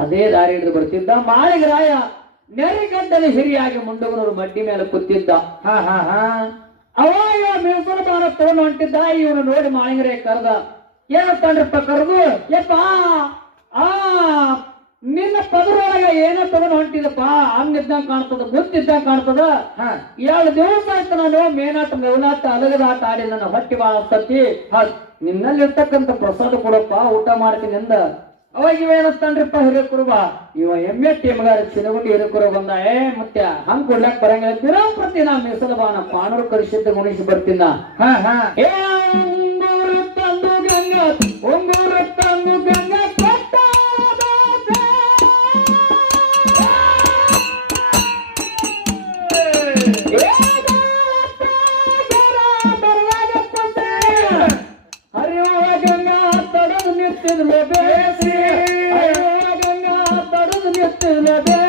ಅದೇ ದಾರಿ ಹಿಡಿದು ಬರ್ತಿದ್ದ ಮಾಳಿಗರಾಯ ನೆರೆಗಡ್ಡಲ್ಲಿ ಹಿರಿಯಾಗಿ ಮುಂಡಗನೂರು ಮಡ್ಡಿ ಮೇಲೆ ಕೂತಿದ್ದ. ಅವಾಗ ಮೀಸಲು ಬಾಣ ತಗೊಂಡು ಹೊಂಟಿದ್ದ. ಇವನು ನೋಡಿ ಮಾಳಿಗರಾಯ ಕರೆದ. ಏನಂತಂಡ್ರಪ್ಪ ಕರೆದು, ಯಪ್ಪ ನಿನ್ನ ಪದರೊಳಗ ಏನ ತಗೊಂಡು ಹೊಂಟಿದಪ್ಪ, ಹಂಗಿದ್ದಂಗ ಕಾಣ್ತದ, ಮುತ್ತಿದ್ದಂಗ ಕಾಣ್ತದ. 2 ದಿವಸ ಆಯ್ತು ನಾನು ಮೇನಾಟ ಮೇವನಾಟ ಅಲಗದ ಆಟ ಆಡಿ ನನ್ನ ಹೊಟ್ಟಿ ಬಾಳ ಹತ್ತತಿ. ನಿನ್ನಲ್ಲಿರ್ತಕ್ಕಂಥ ಪ್ರಸಾದ ಕೊಡಪ್ಪ, ಊಟ ಮಾಡ್ತೀನಿ ಅಂದ. ಅವಾಗ ಇವೇನಂತಾನ್ರಿಪ್ಪ ಹಿರೇಕುರುಬ, ಇವ ಎಮ್ಮೆ ಟೀಮ್ಗಾರ ಚಿನಗುಂಡಿ ಹಿರೇಕುರು ಬಂದ. ಮತ್ತೆ ಹಂಗ್ ಕೊಡ್ಲಾಕ್ ಬರಂಗಿಲ್ಲ, ದಿನಂಪ್ರತಿ ನಾ ಮೀಸಲು ಬಾಣ ಪಾನೂರು ಕರಿಸಿದ್ದ ಗುಣಿಸಿ ಬರ್ತೀನ. ಒಂಗೂರು ತಂದು ಗಂಗಾ, ಒಂಗೂರು ತಂದು ಗಂಗಾ ಹರಿಯುವ ಗಂಗಾ ತಡದು ನಿಂತಿದ್ಲು ಬೇಸಿ, ಹರಿಯುವ ಗಂಗಾ ತಡದು ನಿಂತಿದ್ಲು ಬೇಸಿ.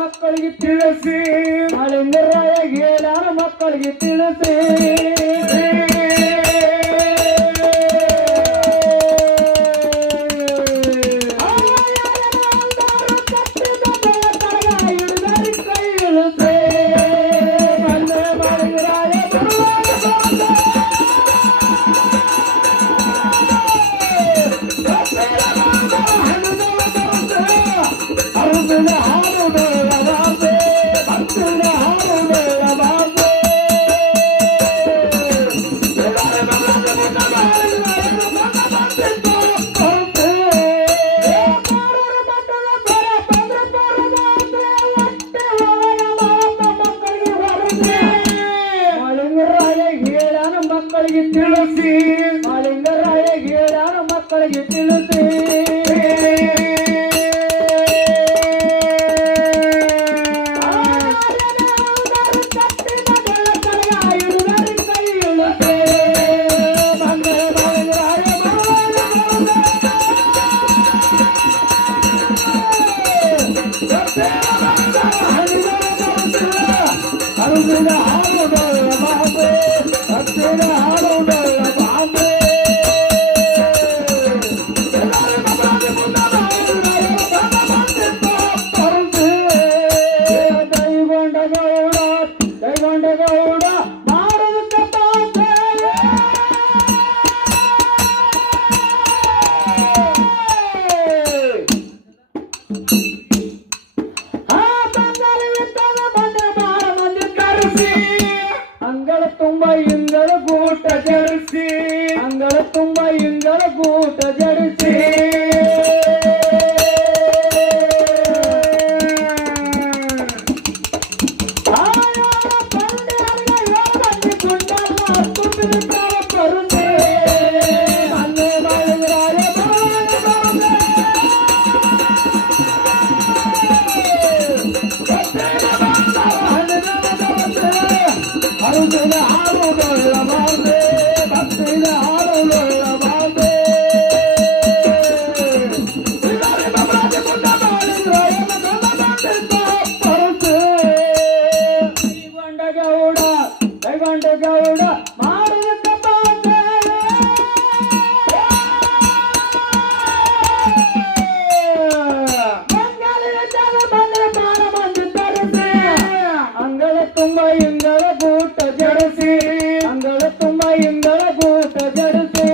ಮಕ್ಕಳಿಗೆ ತಿಳಿಸಿ ಮಕ್ಕಳಿಗೆ ತಿಳಿಸಿ ಮಾಲಿಂಗರಾಯ ಹೇಳ್ಯಾನ ಮಕ್ಕಳಿಗೆ ತಿಳಿಸಿ ಅಂಗಳ ತುಂಬ ಇಂಗಳ ಗೂಟ ಜಡಿಸಿ ಅರುದಿನ ಹಾಡುವುದೊಳ್ಳ ಮಾತೆ ಭಕ್ತಿನ ಹಾಡುವುದೊಳ್ಳ ಮಾತೆ ಗೌಡ ಮಾಡುವುದಕ್ಕೆ ಅಂಗಳ ತುಂಬ ಇಂಗಳ ಗೂಟ ಜಡಿಸಿ ಅಂಗಳ ತುಂಬ ಇಂಗಳ ಗೂಟ ಜಡಿಸಿ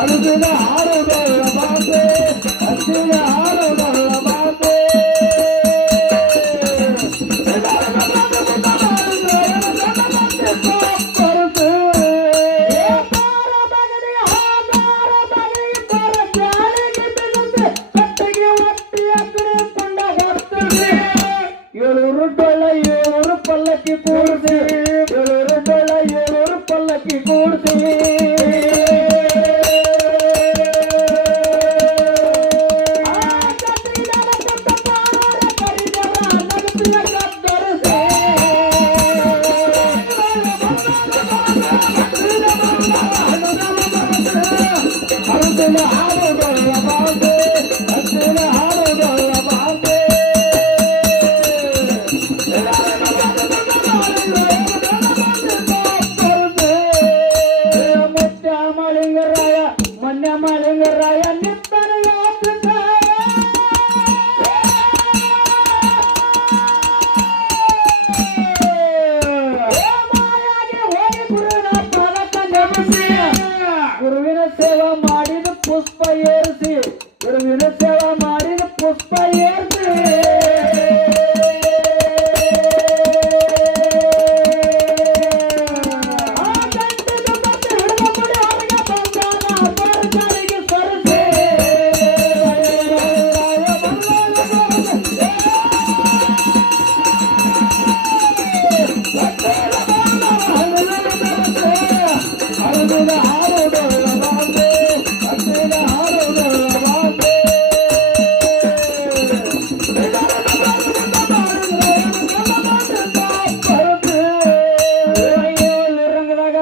ಅರುದಿನ ಹಾಡುವುದೊಳ್ಳ ಮಾತೆ ಹಸಿನ ಹಾಡುವುದೊಳ್ಳ ಮಾತೆ ಏಳೂರು ಡೊಳ್ಳ ಏಳೂರು ಪಲ್ಲಕ್ಕಿ ಕೂಡಿಸಿ ಏಳೂರು ಡೊಳ್ಳ ಏಳೂರು ಪಲ್ಲಕ್ಕಿ ಕೂಡಿಸಿ ಹಸಿನ ಹಾಡುವುದೊಳ್ಳ ಮಾತೆ ಹಸಿನ ಹಾಡುವುದೊಳ್ಳ ಮಾತೆ ಮುತ್ಯ ಮಾಳಿಂಗರಾಯ ಮನ್ಯ ಮಾಳಿಂಗರಾಯ ನಿಂತನ ಗುರುವಿನ ಸೇವಾ ಮಾಡಿದ ಪುಷ್ಪ ಏರಿಸಿ ಗುರುವಿನ ಸೇವಾ ಮಾಡಿದ ಪುಷ್ಪ ಏರಿಸಿ ಅರುದಿನ ಹಾಡುವುದೊಳ್ಳ ಮಾತೆ ಹಸಿನ ಹಾಡುವುದೊಳ್ಳ ಮಾತೆ ಏಳು ರಂಗದಾಗ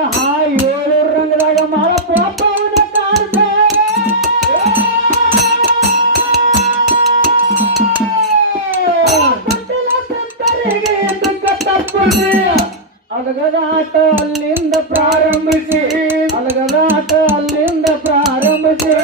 ಏಳು ರಂಗದಾಗ ಮಾಡಪ್ಪ ಅವನ ಕಾಡ್ಸೆ ಅಲಗದ ಆಟ ಅಲ್ಲಿಂದ ಪ್ರಾರಂಭಿಸಿ ಅಲಗದ ಆಟ ಅಲ್ಲಿಂದ ಪ್ರಾರಂಭಿಸಿ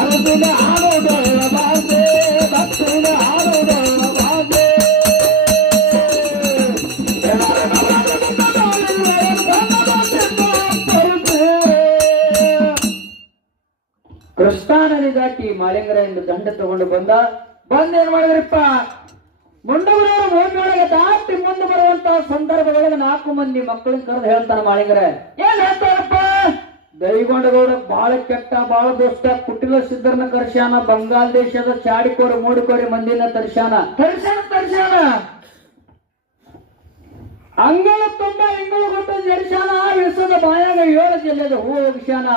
ಅರುದಿನ ಹಾಡುವುದೊಳ್ಳ ಮಾತೆ ಭಕ್ತಿನ ಹಾಡುವುದೊಳ್ಳ ಮಾತೆ ಕೃಷ್ಣಾ ನದಿ ದಾಟಿ ಮಾಳಿಂಗರೆಂದು ದಂಡ ತಗೊಂಡು ಬಂದೇನ್ ಮಾಡಿದ್ರಪ್ಪ ಮುಂಡೂರವರು ಭೂಮಿಯೊಳಗೆ ದಾಟಿ ಮುಂದೆ ಬರುವಂತ ಸಂದರ್ಭದೊಳಗೆ 4 ಮಂದಿ ಮಕ್ಕಳನ್ನ ಕರೆದು ಹೇಳ್ತಾನ ಮಾಳಿಂಗರ ಏನ್ ಹೇಳ್ತಾರಪ್ಪ ದೈಗೊಂಡಗೌಡ ಬಾಳ ಕೆಟ್ಟ ಬಾಳ ದುಷ್ಟ ಕುಟಿಲ ಸಿದ್ಧರನ್ನ ಕರ್ಸ್ಯಾನ ಬಂಗಾಳ ದೇಶದ ಚಾಡಿಕೋರಿ ಮೂಡಿಕೋರಿ ಮಂದಿನ ತರ್ಸ್ಯಾನ ಅಂಗಳ ತುಂಬ ಇಂಗಳು ಕೊಟ್ಟು ಜರ್ಶಾನ ವಿಸದ ಬಾಯಾಗ 7 ಜಿಲ್ಲೆದ ಹೂ ಹೋಗಿಸ್ಯಾನ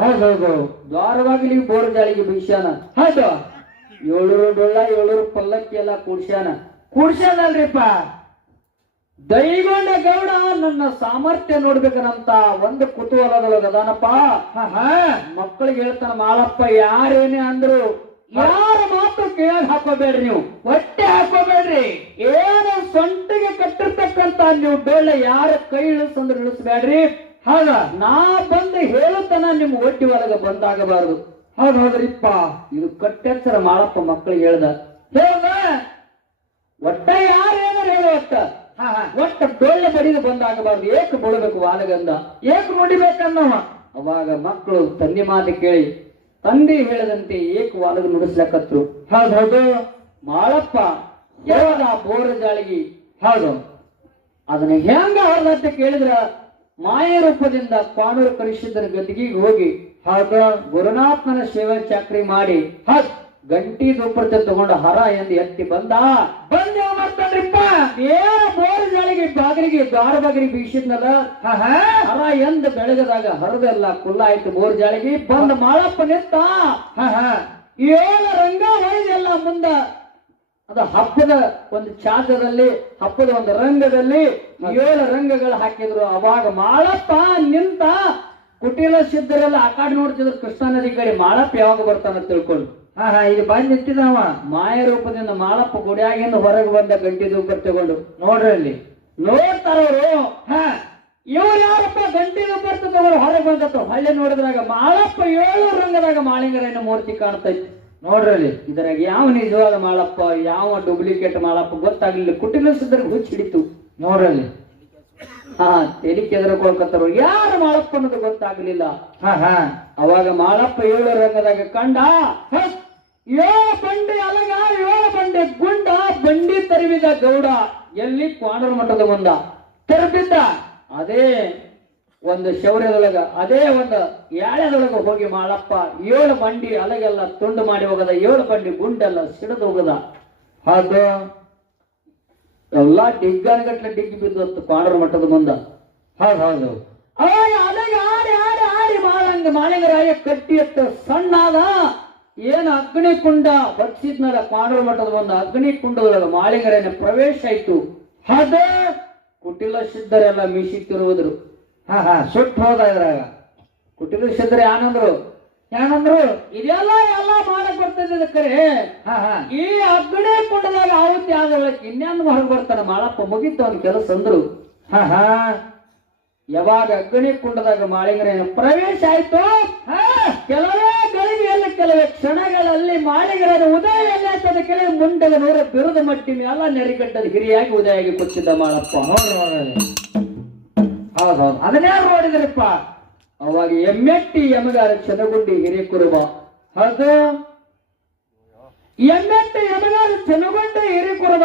ಹೌದೌದು ದ್ವಾರವಾಗಲಿ ಬೋರ್ ಜಾಳಿಗೆ ಬೀಸ್ಯಾನ ಹೌದು 7 ಡೊಳ್ಳ 7 ಪಲ್ಲಕ್ಕಿ ಎಲ್ಲ ಕೂಡ್ಸ್ಯಾನಲ್ರಿಪ್ಪ ದೈಗೊಂಡ ಗೌಡ ನನ್ನ ಸಾಮರ್ಥ್ಯ ನೋಡ್ಬೇಕಂತ ಒಂದು ಕುತೂಹಲದೊಳಗದಾನಪ್ಪ ಮಕ್ಕಳಿಗೆ ಹೇಳ್ತಾನ ಮಾಳಪ್ಪ ಯಾರೇನೇ ಅಂದ್ರು ಯಾರ ಮಾತು ಕೇಳಕ್ ಹಾಕೋಬೇಡ್ರಿ ನೀವು ಹೊಟ್ಟೆ ಹಾಕೋಬೇಡ್ರಿ ಏನು ಸೊಂಟಿಗೆ ಕಟ್ಟಿರ್ತಕ್ಕಂತ ನೀವು ಬೇಳೆ ಯಾರ ಕೈ ಇಳಿಸಂದ್ರೆ ಇಳಿಸ್ಬೇಡ್ರಿ ಹೌದ ನಾ ಬಂದು ಹೇಳುತ್ತಾನ ನಿಮ್ ಹೊಟ್ಟಿ ಒಳಗ ಬಂದಾಗಬಾರದು ಹೌದ್ರಿಪ್ಪ ಇದು ಕಟ್ಟೆಚ್ಚರ ಮಾಳಪ್ಪ ಮಕ್ಕಳಿಗೆ ಹೇಳ್ದ ಒಟ್ಟ ಯಾರೇನಾರು ಹೇಳು ಒಟ್ಟ ಡೊಳ್ಳೆ ಬಡಿದು ಬಂದಾಗಬಾರ್ದು ಏಕ ಬೀಳಬೇಕು ವಾಲಗಂದ ಏಕ ನುಡಿಬೇಕನ್ನವ ಅವಾಗ ಮಕ್ಕಳು ತಂದೆ ಮಾತು ಕೇಳಿ ತಂದೆ ಹೇಳಿದಂತೆ ಏಕವಾಲಗ ನುಡಿಸ್ಲಕತ್ರು. ಹೌದು ಮಾಳಪ್ಪ ಕೇವಲ ಬೋರ ಜಾಳಿಗೆ ಹೌದು. ಅದನ್ನ ಹೆಂಗ ಹೊರದಂತ ಕೇಳಿದ್ರ ಮಾಯ ರೂಪದಿಂದ ಪಾಂಡವರು ಕಳಿಸಿದ್ದನ ಗದಿಗಿಗೆ ಹೋಗಿ ಹೌದು ಗುರುನಾಥನ ಸೇವೆ ಚಾಕ್ರಿ ಮಾಡಿ ಗಂಟಿ ದುಪ್ಪರ್ತೆ ತಗೊಂಡು ಹರ ಎಂದು ಎತ್ತಿ ಬಂದ ಮಾಡ್ತಾನ್ರಿಪ್ಪ. ಏನ ಬೋರ್ ಜಾಳಿಗೆ ಬಾಗಿಲಿಗೆ ದ್ವಾರ ಬಾಗಿಲಿಗೆ ಬೀಸಿದ್ನಲ್ಲ ಹರ ಎಂದ ಬೆಳಗದಾಗ ಹರದೆಲ್ಲ ಕುಲ್ಲ ಆಯ್ತು. ಬೋರ್ ಜಾಳಿಗೆ ಬಂದ ಮಾಳಪ್ಪ ನಿಂತ ಏಳು ರಂಗ ಹೊಯ್ದೆಲ್ಲ ಮುಂದ ಅದು ಹಬ್ಬದ ಒಂದು ಚಾದದಲ್ಲಿ ಹಬ್ಬದ ಒಂದು ರಂಗದಲ್ಲಿ 7 ರಂಗಗಳು ಹಾಕಿದ್ರು. ಅವಾಗ ಮಾಳಪ್ಪ ನಿಂತ ಕುಟಿಲ ಸಿದ್ಧರೆಲ್ಲ ಆ ಕಡೆ ನೋಡ್ತಿದ್ರು ಕೃಷ್ಣಾ ನದಿ ಕಡೆ. ಮಾಳಪ್ಪ ಯಾವಾಗ ಬರ್ತಾನ ತಿಳ್ಕೊಂಡು ಇಲ್ಲಿ ಬಂದ್ ನಿಂತಿದವ ಮಾಯ ರೂಪದಿಂದ ಮಾಳಪ್ಪ ಗುಡಿಯಾಗಿಂದ ಹೊರಗೆ ಬಂದ ಗಂಟಿ ದೂಪ ತಗೊಂಡು. ನೋಡ್ರಿ ಅಲ್ಲಿ ನೋಡ್ತಾರವ್ರು ಇವ್ರು ಯಾರಪ್ಪ ಗಂಟಿ ದೂಪ ತಗೊಂಡು ಹೊರಗೆ ಬಂದತ್ತು. ಹಳ್ಳಿ ನೋಡಿದ್ರಾಗ ಮಾಳಪ್ಪ 7 ರಂಗದಾಗ ಮಾಳಿಂಗರನ್ನ ಮೂರ್ತಿ ಕಾಣ್ತೈತಿ. ನೋಡ್ರಿ ಅಲ್ಲಿ ಇದ್ರಾಗ ಯಾವ ನಿಜವಾದ ಮಾಳಪ್ಪ ಯಾವ ಡೂಪ್ಲಿಕೇಟ್ ಮಾಳಪ್ಪ ಗೊತ್ತಾಗ್ಲಿಲ್ಲ. ಕುಟಿಲ ಸಿದ್ಧರಿಗೆ ಹುಚ್ಚ ಹಿಡಿತು. ನೋಡ್ರಿ ಅಲ್ಲಿ ತೆಲಿಕೆ ಎದುರ್ಕೊಳ್ಕತ್ತಾರ ಯಾರು ಮಾಳಪ್ಪ ಅನ್ನೋದು ಗೊತ್ತಾಗ್ಲಿಲ್ಲ. ಅವಾಗ ಮಾಳಪ್ಪ 7 ರಂಗದಾಗ ಕಂಡ 7 ಬಂಡಿ ಅಲಗ 7 ಬಂಡಿ ಗುಂಡ ಬಂಡಿ ತರಿವಿದ ಗೌಡ ಎಲ್ಲಿ ಕ್ವಾಣರ ಮಠದ ಮುಂದ ತರಬಿದ್ದ. ಅದೇ ಒಂದು ಶೌರ್ಯದೊಳಗ ಅದೇ ಒಂದು ಯಾಳ್ಯದೊಳಗ ಹೋಗಿ ಮಾಳಪ್ಪ 7 ಬಂಡಿ ಅಲಗೆಲ್ಲ ತುಂಡು ಮಾಡಿ ಹೋಗದ. 7 ಬಂಡಿ ಗುಂಡೆಲ್ಲ ಸಿಡಿದು ಹೋಗದ. ಅದು ಎಲ್ಲಾ ಡಿಗ್ಗನಗಟ್ಲೆ ಡಿಗ್ಗಿ ಬಿದ್ದು ಕ್ವಾಣರ ಮಠದ ಮುಂದ. ಹೌದು ಅವಾಗ ಅಲಗ ಆಡಿ ಆಡಿ ಆಡಿ ಮಾಳಿಂಗರಾಯ ಕಟ್ಟಿ ಎತ್ತ ಸಣ್ಣಾದ ಏನ ಅಗ್ನಿ ಕುಂಡ ಬಗ್ಸಿದ್ನಲ್ಲ ಕ್ವಾಣರ ಮಠದ ಮುಂದ ಅಗ್ನಿ ಕುಂಡದೊಳಗ ಮಾಳಿಂಗರಾಯನ ಪ್ರವೇಶ ಆಯ್ತು. ಅದ ಕುಟಿಲ ಸಿದ್ಧರೆಲ್ಲ ಮೀಸಿತ್ತಿರುವುದ್ರು. ಸುಟ್ಟು ಹೋದ ಇದ್ರಾಗ ಕುಟಿಲ ಸಿದ್ಧರು ಏನಂದ್ರು ಇದೆಲ್ಲ ಎಲ್ಲ ಮಾಡಕ್ ಬರ್ತದ ಕರೆ. ಈ ಅಗ್ನಿ ಕುಂಡದಾಗ ಆವತ್ತಿ ಆದೊಳಕ್ಕೆ ಇನ್ನೇನು ಹೊರಗೆ ಬರ್ತಾನ ಮಾಳಪ್ಪ ಮುಗಿತು ಅವನ ಕೆಲಸ ಅಂದ್ರು. ಯಾವಾಗ ಅಗ್ನಿ ಕುಂಡದಾಗ ಮಾಳಿಂಗರೇನ ಪ್ರವೇಶ ಆಯ್ತು ಕೆಲವೇ ಗಳಿಗೆಯಲ್ಲಿ ಕೆಲವೇ ಕ್ಷಣಗಳಲ್ಲಿ ಮಾಳಿಂಗರ ಉದಯ ಎಲ್ಲ ಆಯ್ತದ ಕೆಲವು ಮುಂಡಗ ನೂರ ಬಿರುದು ಮಟ್ಟಿ ಎಲ್ಲ ನೆರಿಗಟ್ಟದ ಹಿರಿಯಾಗಿ ಉದಯಾಗಿ ಕೂತಿದ್ದ ಮಾಳಪ್ಪ. ಹೌದೌದು ಅದನ್ನ ಯಾರು ನೋಡಿದ್ರಪ್ಪ? ಅವಾಗ ಎಮ್ಮೆಟ್ಟಿ ಯಮಗಾರ ಚನಗುಂಡಿ ಹಿರೇಕುರುಬ. ಅದು ಎಮ್ಮೆಟ್ಟಿ ಯಮಗಾರ ಚನಗುಂಡಿ ಹಿರೇಕುರುಬ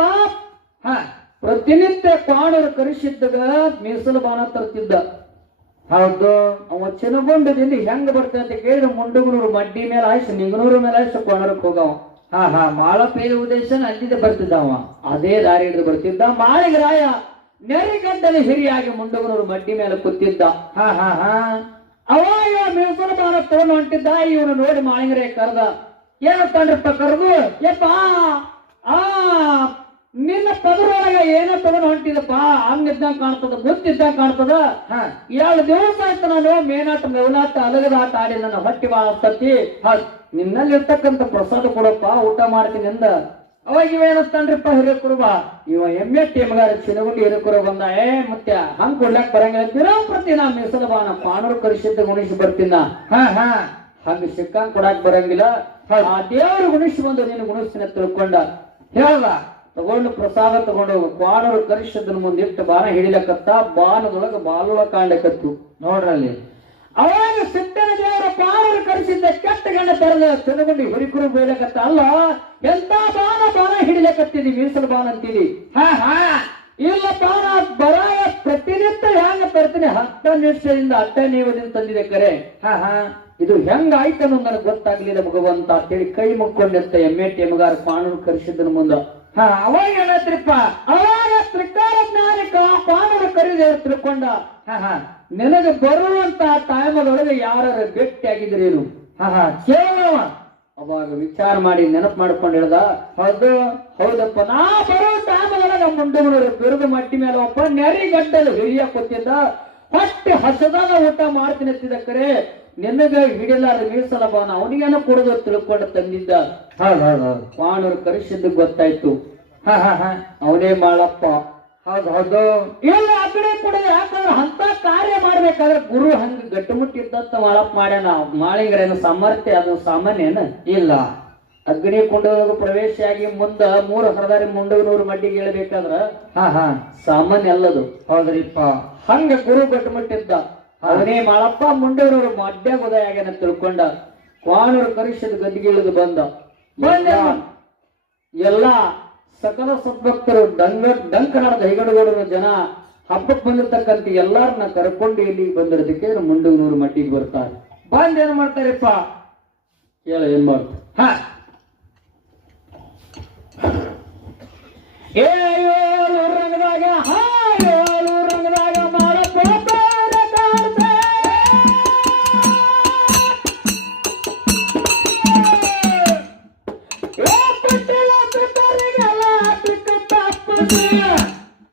ಪ್ರತಿನಿತ್ಯ ಕ್ವಾಣರು ಕರೆಸಿದ್ದಾಗ ಮೀಸಲು ಬಾಣ ತರ್ತಿದ್ದ. ಹೌದು ಅವ ಚನಗುಂಡದಿಂದ ಹೆಂಗ್ ಬರ್ತದೆ ಅಂತ ಕೇಳಿದ್ರೆ ಮುಂಡುಗನೂರು ಮಡ್ಡಿ ಮೇಲೆ ಆಯ್ಸು ನಿಂಗನೂರು ಮೇಲೆ ಆಯ್ಸು ಕ್ವಾಣರಕ್ಕೆ ಹೋಗವ. ಮಾಳಪ್ಪ ಉದ್ದೇಶ ಅಲ್ಲಿಂದ ಬರ್ತಿದ್ದವ. ಅದೇ ದಾರಿ ಹಿಡಿದು ಬರ್ತಿದ್ದ. ಮಾಳಿಗರಾಯ ನೆರಿಗಡ್ಡದ ಹಿರಿಯಾಗಿ ಮುಂಡುಗನೂರು ಮಡ್ಡಿ ಮೇಲೆ ಕೂತಿದ್ದ. ಅವಾಗ ಮೀಸಲು ಬಾಣ ತಗೊಂಡು ಹೊಂಟಿದ್ದ. ಇವನು ನೋಡಿ ಮಾಳಿಂಗರಾಯ ಕರೆದ. ಏನಂತಂಡ್ರಪ್ಪ ಕರೆದು ಯಪ್ಪ ನಿನ್ನ ಪದರೊಳಗ ಏನ ತಗೊಂಡು ಹೊಂಟಿದಪ್ಪ ಹಂಗಿದ್ದಂಗ ಕಾಣ್ತದ ಗೊತ್ತಿದ್ದಂಗ ಕಾಣ್ತದ. 2 ದಿವಸ ಆಯ್ತು ನಾನು ಮೇನಾಟ ಮೇವನಾಟ ಅಲಗದ ಆಟ ಆಡಿ ನನ್ನ ಹೊಟ್ಟಿ ಬಾಳ ಹತ್ತತಿ. ನಿನ್ನಲ್ಲಿ ಇರ್ತಕ್ಕಂಥ ಪ್ರಸಾದ ಕೊಡಪ್ಪ ಊಟ ಮಾಡ್ತೀನಿ ಅಂದ. ಅವಾಗ ಇವೇನಸ್ತಾನ್ರಿಪ್ಪ ಹಿರೇಕುರುಬ? ಇವ ಎಮ್ಮೆಟ್ಟಿ ಮಗಾರ ಚಿನಗುಂಡಿ ಹಿರೇಕುರುಬ ಬಂದ. ಮತ್ತೆ ಹಂಗ್ ಕೊಡ್ಲಾಕ್ ಬರಂಗಿಲ್ಲ ದಿನಂಪ್ರತಿ ನಾ ಮೀಸಲ ಬಾಣ ಪಾನೂರು ಕಳಿಸಿದ್ದ ಗುಣಿಸಿ ಬರ್ತೀನ. ಹಂಗ ಸಿಕ್ಕಂಗ್ ಕೊಡಾಕ್ ಬರಂಗಿಲ್ಲ. ಆ ದೇವರು ಗುಣಿಸಿ ಬಂದು ನೀನು ಗುಣಿಸ್ತೀನಿ ತಿಳ್ಕೊಂಡ. ಹೇಳಲ್ಲ ತಗೊಂಡು ಪ್ರಸಾದ ತಗೊಂಡು ಕ್ವಾಣರು ಕರಿಷದನ ಮುಂದಿಟ್ಟು ಬಾಣ ಹಿಡಿಲಕತ್ತ. ಬಾಣದೊಳಗ ಬಾಲುಳ ಕಾಂಡಕತ್ತು. ನೋಡ್ರಲ್ಲಿ ಅವಾಗ ಸಿಟ್ಟನ ದೇವರ ಬಾಣರು ಕರೆಸಿದ್ದ ಕೆಟ್ಟ ಗಂಡ ತೆರೆದ ಚನಗುಂಡಿ ಹುರಿಕುರು ಬೀಳಕತ್ತ. ಅಲ್ಲ ಎಂತ ಬಾಣ ಹಿಡಿಲಕತ್ತಿದಿ ಮೀಸಲು ಬಾಣ ಅಂತೀರಿ. ಇಲ್ಲ ಬಾಣ ಬರಾಯ ಪ್ರತಿನಿತ್ಯ ಹೆಂಗ ತರ್ತೀನಿ 10 ನಿಮಿಷದಿಂದ 10 ನೀವದಿಂದ ತಂದಿದೆ ಕರೆ. ಇದು ಹೆಂಗ ಆಯ್ತು ಅನ್ನೋದು ನನಗೆ ಗೊತ್ತಾಗ್ಲಿಲ್ಲ ಭಗವಂತ ಅಂತೇಳಿ ಕೈ ಮುಕ್ಕೊಂಡಿರ್ತ ಎಮ್ಮೆಟ್ಟಿ ಎಮಗಾರ ಪಾಣರು ಕರೆಸಿದ್ದನ ಮುಂದ. ಅವಾಗ ಏನತ್ರಿಪ್ಪ? ಅವಾಗ ತ್ರಿಕಾರ ಜ್ಞಾನಿಕ ಪಾಣರು ಕರಿದೇವ್ರು ತಿಳ್ಕೊಂಡ. ನಿನಗೆ ಬರುವಂತ ಟೈಮದೊಳಗೆ ಯಾರು ಭೇಟಿಯಾಗಿದ್ರೇನು ಕೇಳವ. ಅವಾಗ ವಿಚಾರ ಮಾಡಿ ನೆನಪು ಮಾಡ್ಕೊಂಡು ಹೇಳ್ದ. ಹೌದಪ್ಪ ನಾ ಬರೋ ಟೈಮದೊಳಗ ಮುಂಡಗನೂರು ಬಿರುದು ಮಟ್ಟಿ ಮೇಲೆ ಒಬ್ಬ ನೆರಿಗಡ್ಡಲು ಹಿರಿಯ ಕೂತಿದ್ದ. ಹೊಟ್ಟೆ ಹಸದಾಗ ಊಟ ಮಾಡ್ತೀನಿ ಎತ್ತಿದ ಕರೆ ನಿನಗ ಹಿಡಿಲಾರ ಮೀಸಲ ಬಾನ ಅವನಿಗೇನೋ ಕೊಡೋದು ತಿಳ್ಕೊಂಡು ತಂದಿದ್ದ. ಪಾಣರು ಕರೆಸಿದ್ದು ಗೊತ್ತಾಯ್ತು. ಅವನೇ ಮಾಳಪ್ಪ. ಹೌದು ಇಲ್ಲ ಆ ಕಡೆ ಕೂಡ ಯಾಕಂದ್ರೆ ಅಂತ ಕಾರ್ಯ ಮಾಡ್ಬೇಕಾದ್ರೆ ಗುರು ಹಂಗ ಗಟ್ಟಿಮುಟ್ಟಿದ್ದಂತ ಮಾಳಪ್ಪ ಮಾಡ್ಯಾನ. ಮಾಳಿಂಗರೇನು ಸಾಮರ್ಥ್ಯ ಅದು ಸಾಮಾನ್ಯನ ಇಲ್ಲ. ಅಗ್ನಿ ಕುಂಡದೊಳಗ ಪ್ರವೇಶ ಆಗಿ ಮುಂದ 3 ಹರದಾರಿ ಮುಂಡಗನೂರು ಮಡ್ಡಿಗೆ ಹೇಳ್ಬೇಕಾದ್ರ ಸಾಮಾನ್ಯ ಅಲ್ಲದು. ಹೌದ್ರಿಪ್ಪ ಹಂಗ ಗುರು ಗಟ್ಟಿಮುಟ್ಟಿದ್ದ. ಅವನೇ ಮಾಳಪ್ಪ ಮುಂಡಗನೂರು ಮಡ್ಯಾಗ ಉದಯ ಆಗ್ಯಾನ ತಿಳ್ಕೊಂಡ. ಕ್ವಾಣರು ಕರಿಷದ ಗದ್ದಿಗೆ ಇಳಿದು ಬಂದ ಎಲ್ಲ ಸಕಲ ಸದ್ಭಕ್ತರು ಡಂಕನಾಡದ ಹೈಗಡಗೌಡರ ಜನ ಹಬ್ಬಕ್ಕೆ ಬಂದಿರ್ತಕ್ಕಂಥ ಎಲ್ಲಾರನ್ನ ಕರ್ಕೊಂಡು ಇಲ್ಲಿಗೆ ಬಂದಿರೋದಕ್ಕೆ ಮುಂಡಗನೂರು ಮಟ್ಟಿಗೆ ಬರ್ತಾರೆ. ಬಂದ್ ಏನ್ ಮಾಡ್ತಾರಪ್ಪ? ಕೇಳ ಏನ್ ಮಾಡ್ತಾರೆ. ಹ ಏಳು ರಂಗದಾಗ ಏಳು ರಂಗದಾಗ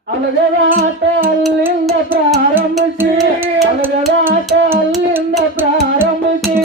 ಅಲಗದಾಟ ಅಲ್ಲಿಂದ ಪ್ರಾರಂಭಿಸಿ ಅಲಗದಾಟ ಅಲ್ಲಿಂದ ಪ್ರಾರಂಭಿಸಿ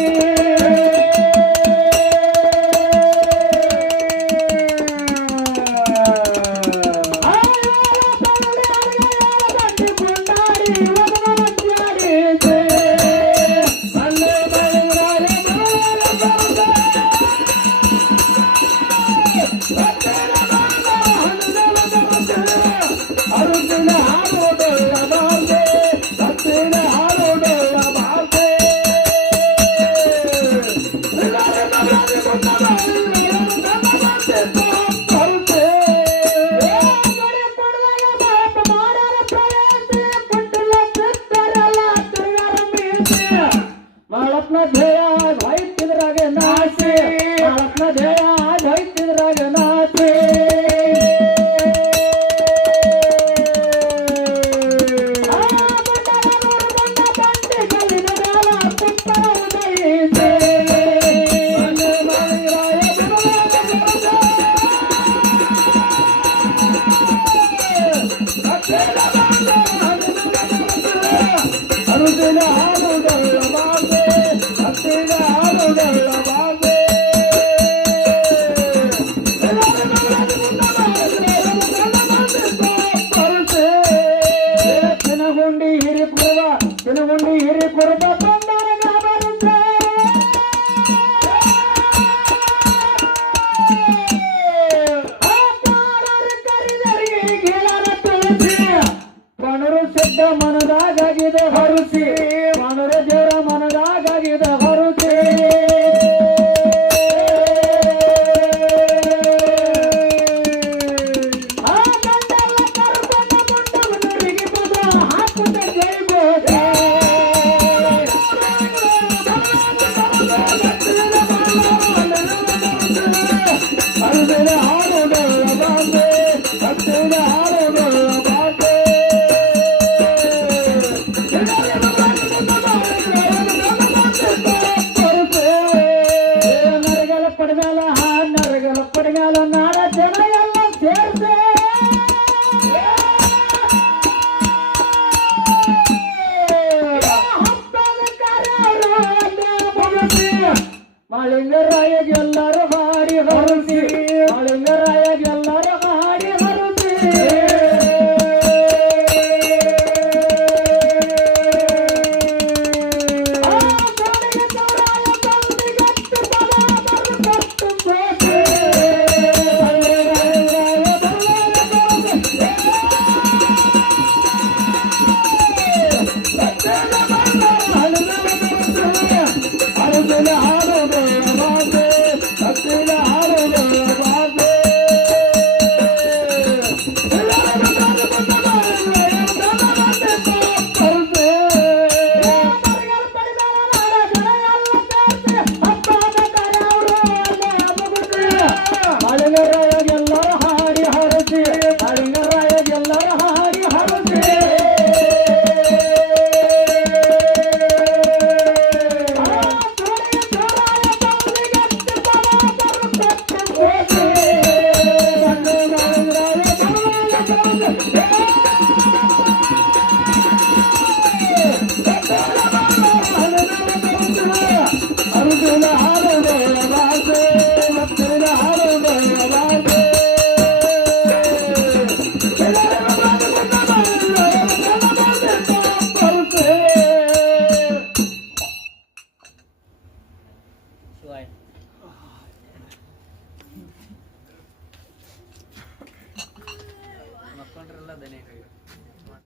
ಮಾಳಪ್ನ ಧ್ಯೇಯ ಹೋಯ್ತಿದ್ರಾಗ ನಾಚಿ ಮಾಳಪ್ನ ಧ್ಯೇಯ ಹೋಯ್ತಿದ್ರಾಗ ನಾಚಿ ಚಿನಗುಂಡಿ ಹಿರಿಪುರದ ಬಂದರಗ ಬರುತ್ತೆ ಪಣರು ಸಿದ್ಧ ಮನದಾಗಿದೆ ಹರುಸಿ ಪಣರ ದೇವರ ಮನದಾಗಿದೆ ಹರುಸಿ ನರಗಲ ಪಡಿಗಾಲ ನಾಡ ಜನ ಎಲ್ಲ ಸೇರ್ಸೆ ಮಾಳಿಂಗರಾಯಗೆಲ್ಲರೂ ಹಾಡಿ ಹರುಸಿ ಮಾಳಿಂಗರಾಯಗೆಲ್ಲರೂ ಹಾಡಿ ಹರುಸಿ ಮಾಳಿಂಗರಾಯಗೆಲ್ಲರೂ ಹಾಡಿ ಹರಸಿ ಮಾಳಿಂಗರಾಯಗೆಲ್ಲರೂ ಹಾಡಿ ಹರಸಿ ಮಕ್ಕಂಡ್ರೆಲ್ಲ ದನೆ